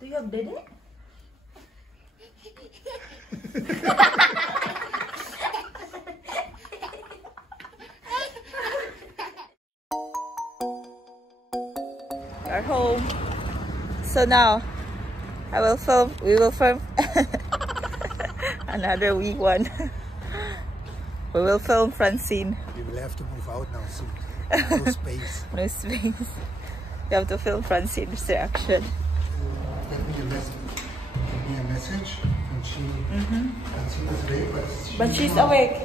Do you have dede? We're home. So now we will film another wee one. We will film Francine. We will have to move out now soon. No space. No space. We have to film Francine's reaction. Get me a message. And Francine is awake, but she's awake.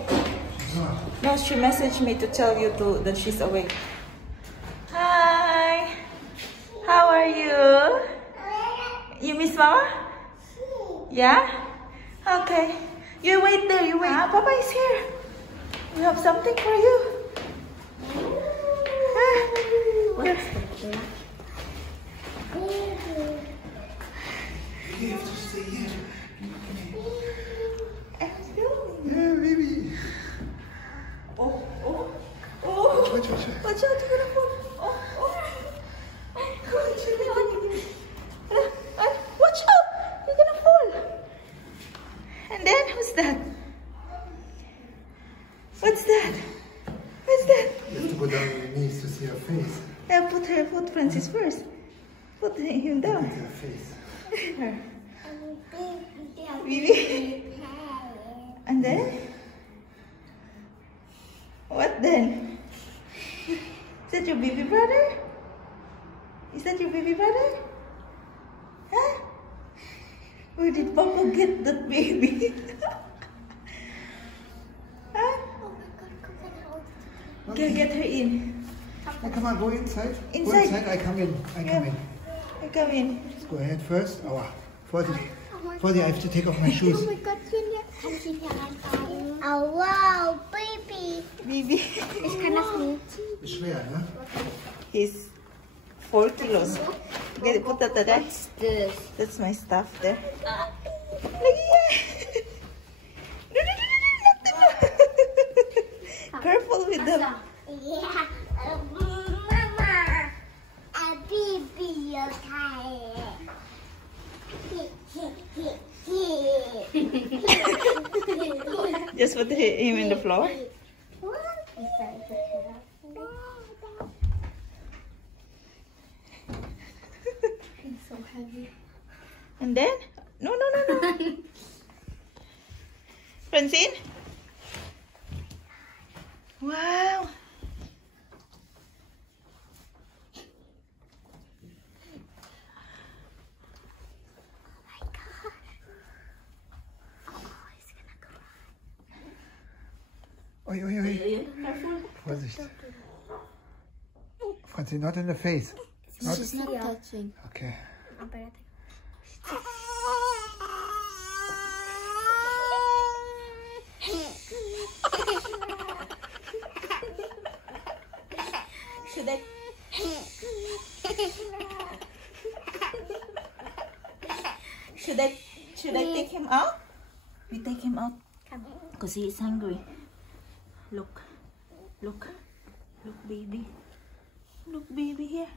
She's not. No, she messaged me to tell you that she's awake. Hi. How are you? You miss Mama? Yeah? Okay. You wait there, you wait. Papa is here. We have something for you. What's that? You have to stay here. I was filming. Yeah, baby. Oh. Watch. Watch out, you're gonna fall. Watch out! You're gonna fall. And then, who's that? What's that? What's that? You have to go down on your knees to see her face. Yeah, put Francis first. Put him down. Look at her face. Baby. And then? What then? Is that your baby brother? Is that your baby brother? Huh? Where did Papa get that baby? Huh? Okay. Get her in. Oh, come on, go inside. Inside. Go inside. I come in. I Come in. Just go ahead first. Oh, for the I have to take off my shoes. Oh my God, oh wow, baby. Baby. It's kind of neat. Ist schwer, ne? He's 4 kilos. Get it, put that there. What's this? That's my stuff there. Look here. No. Careful with them. Yeah. Mama. A baby, okay. Just put him in the floor. He's so heavy. And then? No. Francine? Wow. Oi. Vorsicht. Francine, not in the face. She's not touching. Okay. Should I take him out? We take him out because he is hungry. Look, baby. Look, baby here.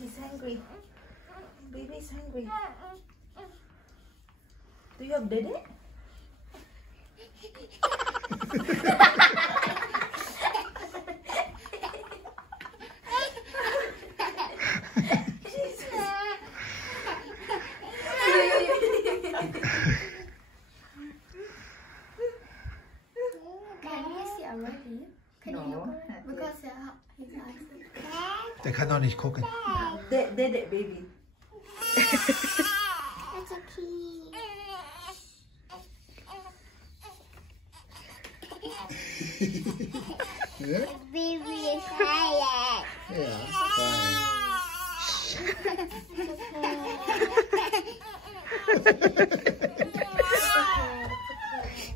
He's hungry. Baby's hungry. Do you have dede? Der kann doch nicht gucken. Dede, baby. That's okay. Yeah? Baby is tired. Yeah, fine.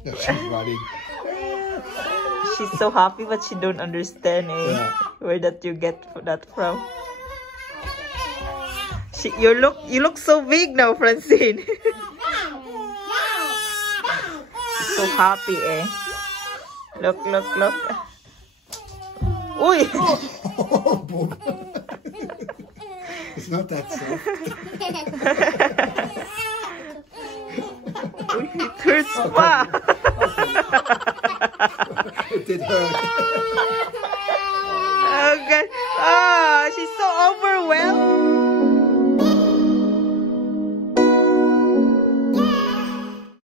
No, she's running. She's so happy, but she don't understand where that you get that from. You look so big now, Francine. So happy, eh? Look. Uy! Oh, Bob. It's not that soft. Uy, it hurts pa. It did hurt.